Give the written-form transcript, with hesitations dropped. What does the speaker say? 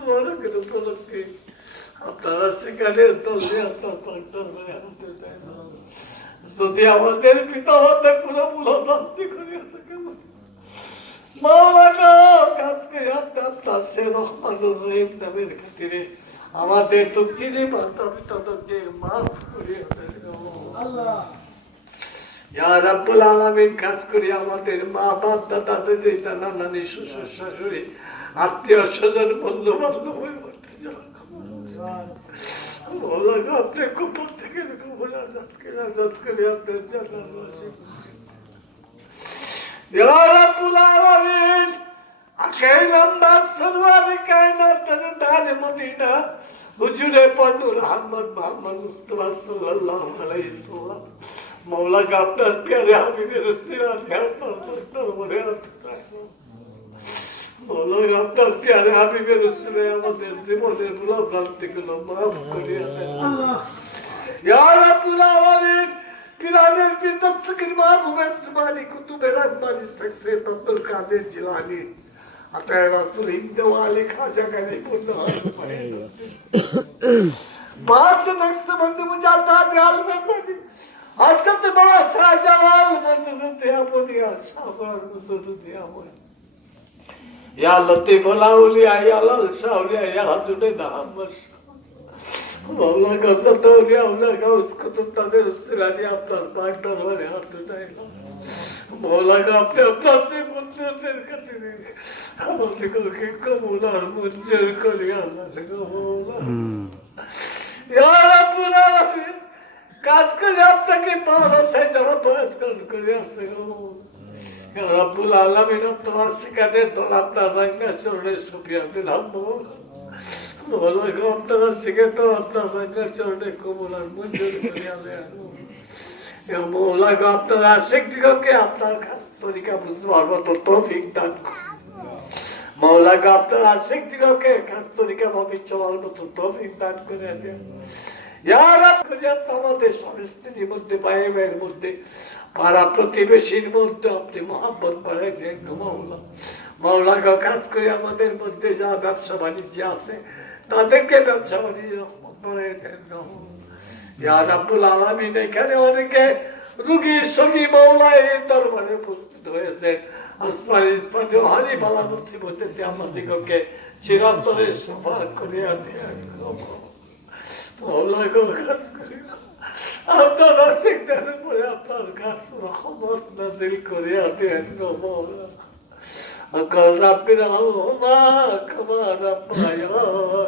মুবারকের উপলক্ষে আপনারা সেখানে তলে আপনার পাকদার হয়ে হাতে দেয় না। যদি আমাদের পিতা মাতা কোনো ভুলভ্রান্তি করিয়া থাকে মাওলানা আজকে আপনার সে রহমানুর রহিম নামের খাতিরে আমাদের দুঃখিনী মাতা পিতাদেরকে মাফ করিয়া দেয় আল্লাহ। ইয়া রাব্বুল আলামিন, কাজ করি আমাদের মা বাপ দাদা দিদি নানা নানি শ্বশুর শাশুড়ি আত্মীয় স্বজন বন্ধু বান্ধব আপনি কুপুর থেকে কুপুর আজাদ করে আপনার জানার ইয়া রাব্বুল আলামিন, আখির আন্দাজ সরওয়ারে কায়নাত তাজদারে মদিনা হুজুরে পানুর আহমদ মুহাম্মদ মুস্তাফা সাল্লাল্লাহু আলাইহি ওয়াসাল্লাম মৌলা का আপনার প্যারে হাবিবের সিরাত আপনার মনে মৌলা আপনার প্যারে হাবিবের সিরাত আমাদের জীবনের ভুলভ্রান্তিগুলো মাফ করিয়া দেন আল্লাহ। ইয়া রাব্বুল আলামিন, পিরানের ভিতর থেকে মাহবুবে সুবহানি কুতুবে রাব্বানি শখসিয়ত আব্দুল কাদের জিলানী আতায়ে রাসূল হিন্দওয়ালি খাজা গনিপুর বাদ নকশে বন্ধু মুজাদ্দাদ আলমে হযরত বাবা শাহজালাল মদদতে আপনিয়া সাবরান মদদতে আপনি ইয়া লতিফ আউলিয়া ইয়া লাল শাউলিয়া ইয়া হাজুদে দামস মাওলা গজত আউলিয়া আল্লাহ গাউস কুতুব তাদের সিরানি আপনার পাক দরবারে হাত উঠাই মাওলা আপনি আপনার সে বন্ধুদের কাছে আমাদেরকে কবুল আর মঞ্জুর করিয়া আল্লাহ মাওলা ইয়া রাব্বুল আলামিন, কাজ করে আপনাকে পাওয়া সে যারা বয়াত করে আসে ইয়া রাব্বুল আলামিন, তোমার সেখানে তোলা আপনার রাঙ্গা চরণে সুফিয়া দিলাম মাওলা আপনারা শিখে তো আপনার রাঙ্গা চরণে কবুল আর মঞ্জুর করিয়া দেন মাওলা আপনার আশিক দিগকে আপনার খাস তরিকা বুঝবার মতো তৌফিক দান করুন মাওলা আপনার আশিক দিগকে খাস তরিকা ভাবে চলার মতো তৌফিক দান করে দেন ইয়া রাব্বি। আমাদের স্বামী স্ত্রীর মধ্যে ভাই ভাইয়ের মধ্যে পাড়া প্রতিবেশীর মধ্যে আপনি মহব্বত বাড়াই দেন মাওলা। মাওলা কাজ করে আমাদের মধ্যে যা ব্যবসা বাণিজ্য আছে তাদেরকে ব্যবসা বাণিজ্য বাড়াই দেন ইয়া রাব্বুল আলামিন। এখানে অনেকে রুগীর সঙ্গী মাওলা এই দরবারে উপস্থিত হয়েছে আসমানি ইসমানি হারি বালা মুসিবতে আমাদেরকে চিরন্তরে সফা করিয়া দেন মাওলা কাজ করে আপনার আশিকদের উপরে আপনার কাছে রহমত নাযিল করিয়া দেন মাওলা। আকাল রাব্বিনা ওয়া মা কামা রাব্বায়ানি